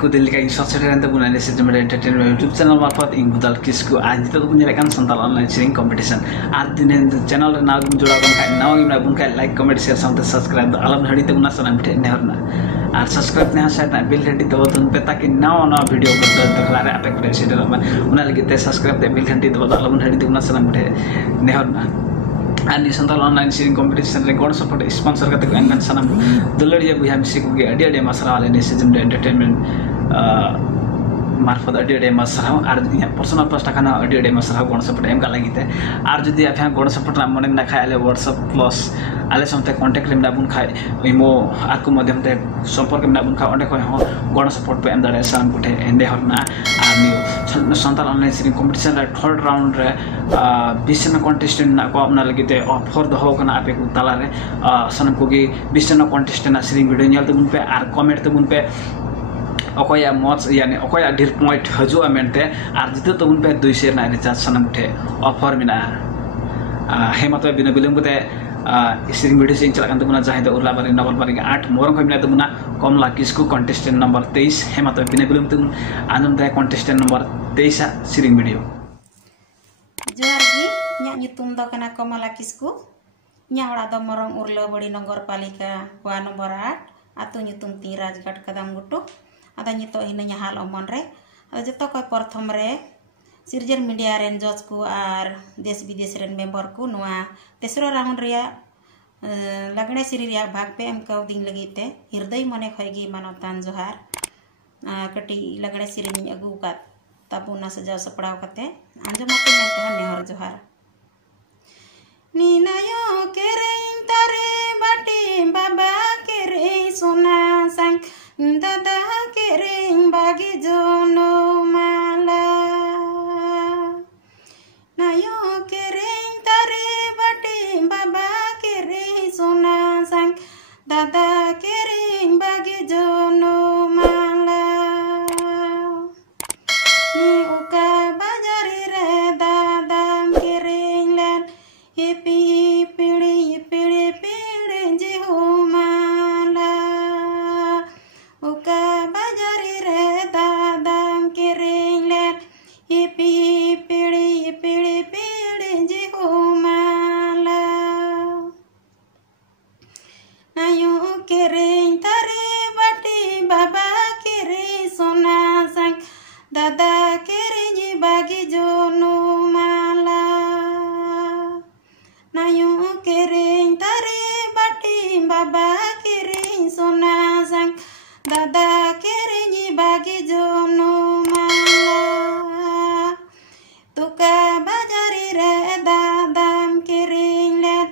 को दिन लेकर इंस्टाग्राम ते बुना ने सिर्जन मेडे एंटरटेनमेंट यूट्यूब चैनल मार्फत इंगुदाल किसको आज जितो बुन जेले kan संथाल ऑनलाइन सिरिंग कंपटीशन आज दिन चैनल रे नाव जुड़ा बन खाय नाव गिना बुन खाय like comment share sound subscribe आलम हड़ी ते बुना सनम ठे नेहरना और सब्सक्राइब ने साथ बिल घंटी तो तुम पे ताकि नाव वीडियो को देखला रे आपे प्रेसिडेंट उना लगी ते सब्सक्राइब ते बिल घंटी तो आलम हड़ी ते बुना सनम ठे नेहरना आणि संथाल ऑनलाइन सिरिंग कंपटीशन रे गॉड सपोर्ट स्पॉन्सर करते को एंगन सनम दुलड़िया बुया मिसी को अडी अडी मसरा वाले ने सिजन एंटरटेनमेंट मार्फत अडी अडी मसरा और पर्सनल पोस्ट खाना अडी अडी मसरा गॉड सपोर्ट एम का लगी थे और जदी आप गॉड सपोर्ट ना मने ना खाय आले व्हाट्सएप प्लस आले समते कांटेक्ट में बुन खाय इमो आकु माध्यम ते संपर्क में बुन खाय ओंडे को गॉड सपोर्ट पे एम दाड़े सान गुठे एंडे हरना संथाल ऑनलाइन सिरिंग कंपटीशन रे थर्ड राउंड रे 20 जना कंटेस्टेंट ना को अपना लगी ते ऑफर दहो कना आपे को ताला रे सनम को गी 20 जना कंटेस्टेंट ना सिरिंग वीडियो नेल तबुन पे और कमेंट तबुन पे अकोया मच यानी अकोया ढेर पॉइंट हजुआ मेनते और जितो तबुन पे 200 ना रिचार्ज सनम उठे ऑफर मिना हेमत बिना बिलंबते सिरिंग वीडियो से चला तबुना जहां दे उर्लाबारी नवलबारी 8 मोरंग मिना तबुना कमला किसकु कंटेस्टेंट नंबर 23 हेमत बिना बिलंब तबुन आनंद दे कंटेस्टेंट नंबर 23 सिरिंग वीडियो जोहार जी nya nyutum do kana Kamala Kisku nya ora do morong urlo bodi nongor palika wa nomor 8 atu nyutum ti Rajgat kadam gutu ada nyito hinanya hal omon re ada joto koy प्रथम रे Sirjan Medie ren judge ku ar देश विदेश ren member ku noa tesro raund ria lagne siri ria bhag pe em kau ding lagi te hirday mone khoygi manotan जोहार कटी लगड़े सिरिनी अगु kat tapuna सजाव सपड़ाव कते आंजम को मेंते नेहर जोहार नीनायो केरें तारे बाटी बाबा केरें सोना संग दादा केरें बागी जोनो माला नायो केरें तारे बाटी बाबा केरें सोना संग दादा केरें बागी जोनो माला नी उका बाजारी रे दादा केरें len Hippy piri piri piri jihu mala uka bajari re dadam kiring len hippy piri piri piri jihu mala nayu kiring tari bati baba kiri sona sang dada kiri bagi jonu mala nayu kiring tari bati baba kiring sona sang dada kiring bagi jono mala tuka bajari re dadam kiring len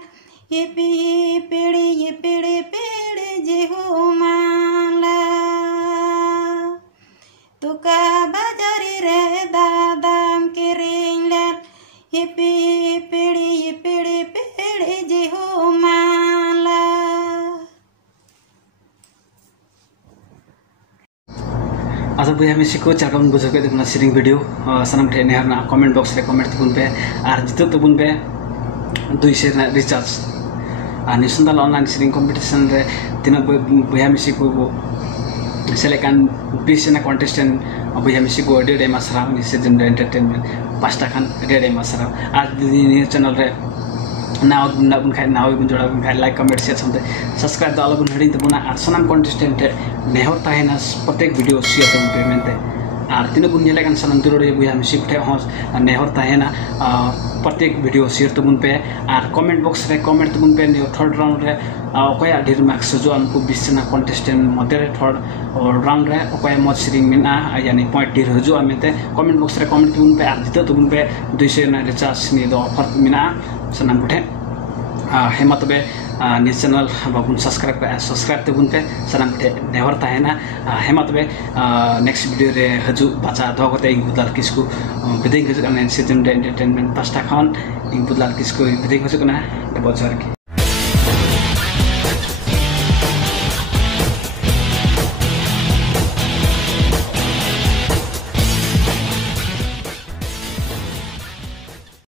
hipi pidi jihu mala tuka bajari re dadam kiring len hipi pidi jihu mala अच्छा बुया मिसी को चलकम बुझो के देखना सिरिंग video सनम ठे नेहरना comment box रे comment तुबुन पे और जितो तुबुन पे 200 ना रिचार्ज आणि संथाल ऑनलाइन सिरिंग कंपटीशन रे तिना बुया मिसी को सेलेक्ट 20 ना कंटेस्टेंट बुया मिसी को डेडे मसरा नि सिजन एंटरटेनमेंट पास्ता खान डेडे मसरा आज दी चैनल रे नाव बुन खाय नाव बुन जोड़ा बुन खाय लाइक कमेंट शेयर समते सब्सक्राइब दालो बुन हड़ी तबुना और सनम कंटेस्टेंट नेहर ताहेना प्रत्येक वीडियो शेयर तम पेमेंट और तीन बुन नेले kan सनम दुरोड़े बुया मिसी ठे हो नेहर ताहेना प्रत्येक वीडियो शेयर तबुन पे और कमेंट बॉक्स रे कमेंट तबुन पे थर्ड राउंड रे ओकया ढेर मार्क्स जो हमको 20 जना कंटेस्टेंट मते थर्ड राउंड रे ओकया मत सिरिंग मिना यानी पॉइंट ढेर हजो आमेते कमेंट बॉक्स रे कमेंट तबुन पे आज तबुन पे 200 ना रिचार्ज नि दो ऑफर मिना सनम गुठे हेमा तबे निज चैनल बाबुन सब्सक्राइब तबुन पे सनम गुठे नेहर ताहेना हेमा तबे नेक्स्ट वीडियो रे हजु बाचा दगते इंगुदाल किसकु बिदिं हजु कना सिजन एंटरटेनमेंट पास्ता खान इंगुदाल किसकु बिदिं हजु कना बजार